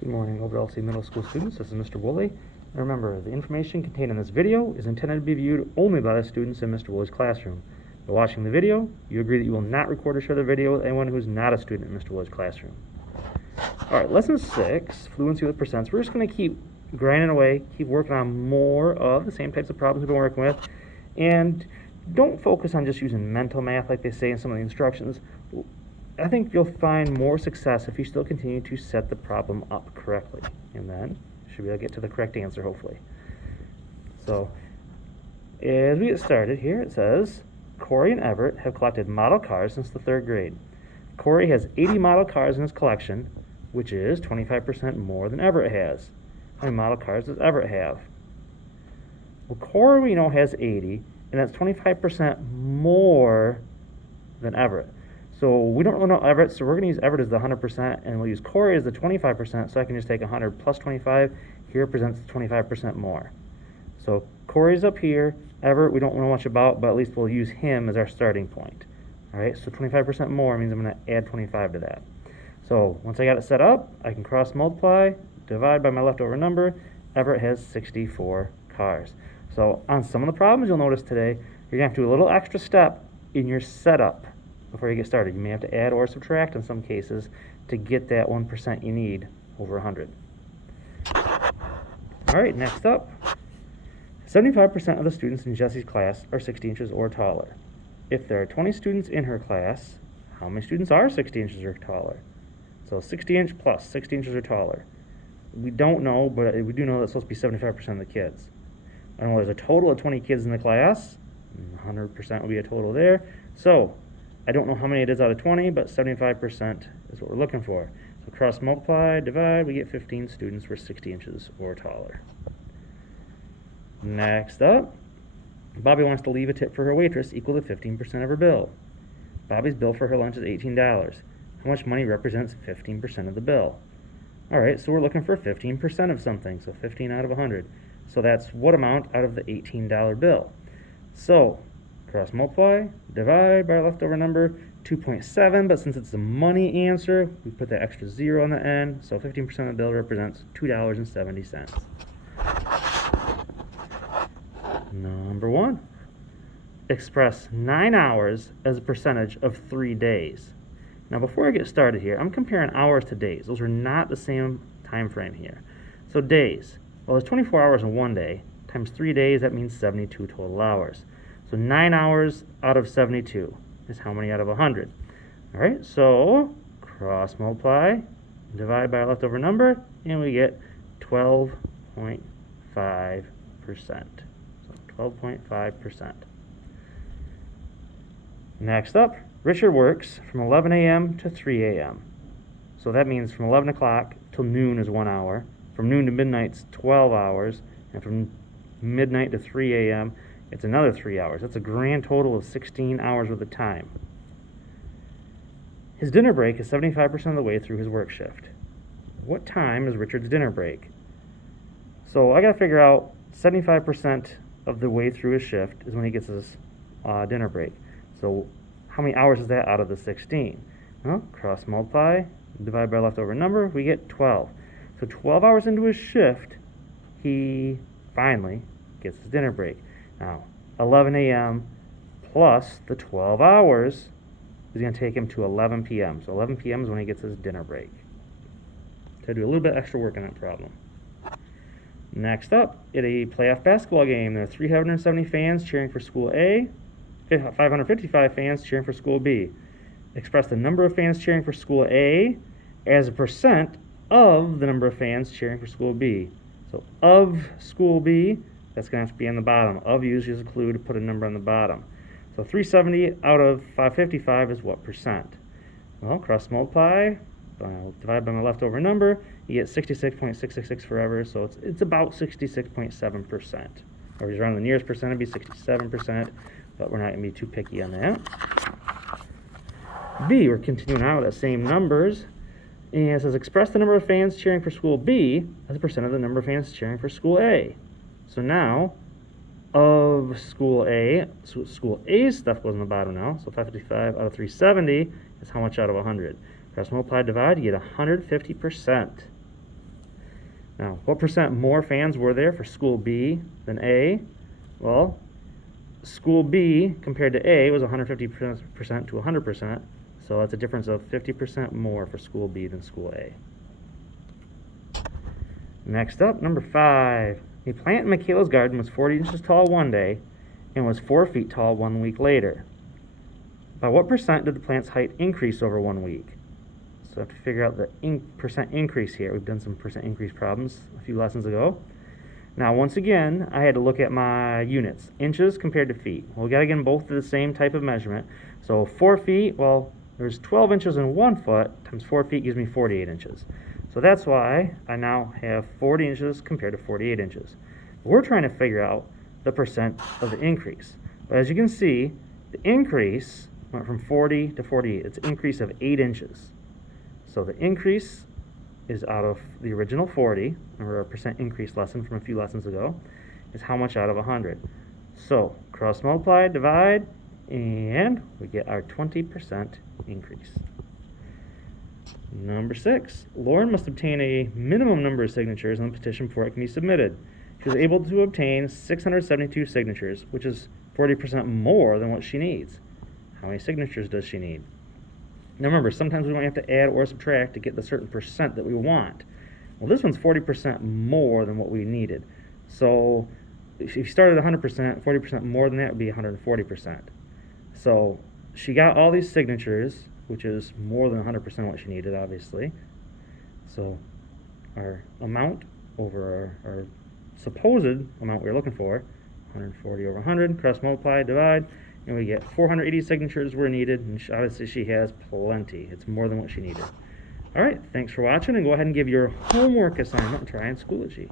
Good morning, Overall Middle School students. This is Mr. Woolley. And remember, the information contained in this video is intended to be viewed only by the students in Mr. Woolley's classroom. By watching the video, you agree that you will not record or share the video with anyone who is not a student in Mr. Woolley's classroom. Alright, lesson 6, fluency with percents. We're just going to keep grinding away, keep working on more of the same types of problems we've been working with, and don't focus on just using mental math like they say in some of the instructions. I think you'll find more success if you still continue to set the problem up correctly. And then you should be able to get to the correct answer, hopefully. So, as we get started here, it says, Corey and Everett have collected model cars since the 3rd grade. Corey has 80 model cars in his collection, which is 25% more than Everett has. How many model cars does Everett have? Well, Corey, we know, has 80, and that's 25% more than Everett. So we don't really know Everett, so we're going to use Everett as the 100%, and we'll use Corey as the 25%, so I can just take 100 plus 25. Here represents 25% more. So Corey's up here. Everett, we don't know much about, but at least we'll use him as our starting point. All right, so 25% more means I'm going to add 25 to that. So once I got it set up, I can cross multiply, divide by my leftover number. Everett has 64 cars. So on some of the problems you'll notice today, you're going to have to do a little extra step in your setup before you get started. You may have to add or subtract in some cases to get that 1% you need over 100. All right, next up. 75% of the students in Jessie's class are 60 inches or taller. If there are 20 students in her class, how many students are 60 inches or taller? So 60 inch plus 60 inches or taller. We don't know, but we do know that's supposed to be 75% of the kids. I know there's a total of 20 kids in the class. 100% will be a total there. So I don't know how many it is out of 20, but 75% is what we're looking for. So cross multiply, divide, we get 15 students who are 60 inches or taller. Next up, Bobby wants to leave a tip for her waitress equal to 15% of her bill. Bobby's bill for her lunch is $18. How much money represents 15% of the bill? Alright, so we're looking for 15% of something, so 15 out of 100. So that's what amount out of the $18 bill? So cross multiply, divide by our leftover number, 2.7, but since it's a money answer, we put that extra 0 on the end, so 15% of the bill represents $2.70. Number 1, express 9 hours as a percentage of 3 days. Now before I get started here, I'm comparing hours to days. Those are not the same time frame here. So days, well, there's 24 hours in one day, times 3 days, that means 72 total hours. So 9 hours out of 72 is how many out of 100? All right, so cross multiply, divide by our leftover number, and we get 12.5%. So 12.5%. Next up, Richard works from 11 a.m. to 3 a.m. So that means from 11 o'clock till noon is 1 hour. From noon to midnight's 12 hours. And from midnight to 3 a.m., it's another 3 hours. That's a grand total of 16 hours worth of time. His dinner break is 75% of the way through his work shift. What time is Richard's dinner break? So I got to figure out 75% of the way through his shift is when he gets his dinner break. So how many hours is that out of the 16? Well, cross multiply, divide by leftover number, we get 12. So 12 hours into his shift, he finally gets his dinner break. Now, 11 a.m. plus the 12 hours is going to take him to 11 p.m. So 11 p.m. is when he gets his dinner break. So I do a little bit extra work on that problem. Next up, at a playoff basketball game, there are 370 fans cheering for School A, 555 fans cheering for School B. Express the number of fans cheering for School A as a percent of the number of fans cheering for School B. So of School B, that's going to have to be on the bottom. Of usually is a clue to put a number on the bottom. So 370 out of 555 is what percent? Well, cross multiply, divide by my leftover number, you get 66.666 forever, so it's about 66.7%. Or if you round the nearest percent, it'd be 67%, but we're not going to be too picky on that. B, we're continuing on with the same numbers, and it says express the number of fans cheering for School B as a percent of the number of fans cheering for School A. So now, of School A, so School A's stuff goes on the bottom now, so 555 out of 370 is how much out of 100? Cross multiply, divide, you get 150%. Now, what percent more fans were there for school B than A? Well, school B compared to A was 150% to 100%, so that's a difference of 50% more for school B than school A. Next up, number 5. A plant in Michaela's garden was 40 inches tall one day and was 4 feet tall 1 week later. By what percent did the plant's height increase over 1 week? So I have to figure out the percent increase here. We've done some percent increase problems a few lessons ago. Now, once again, I had to look at my units, inches compared to feet. Well, we got to get them both to the same type of measurement. So 4 feet, well, there's 12 inches in 1 foot times 4 feet gives me 48 inches. So that's why I now have 40 inches compared to 48 inches. We're trying to figure out the percent of the increase. But as you can see, the increase went from 40 to 48. It's an increase of 8 inches. So the increase is out of the original 40, remember our percent increase lesson from a few lessons ago, is how much out of 100. So cross multiply, divide, and we get our 20% increase. Number 6, Lauren must obtain a minimum number of signatures on the petition before it can be submitted. She was able to obtain 672 signatures, which is 40% more than what she needs. How many signatures does she need? Now remember, sometimes we might have to add or subtract to get the certain percent that we want. Well, this one's 40% more than what we needed. So if you started at 100%, 40% more than that would be 140%. So she got all these signatures, which is more than 100% what she needed, obviously. So our amount over our supposed amount we were looking for, 140 over 100, cross multiply, divide, and we get 480 signatures were needed, and obviously she has plenty. It's more than what she needed. All right, thanks for watching, and go ahead and give your homework assignment and try and Schoology.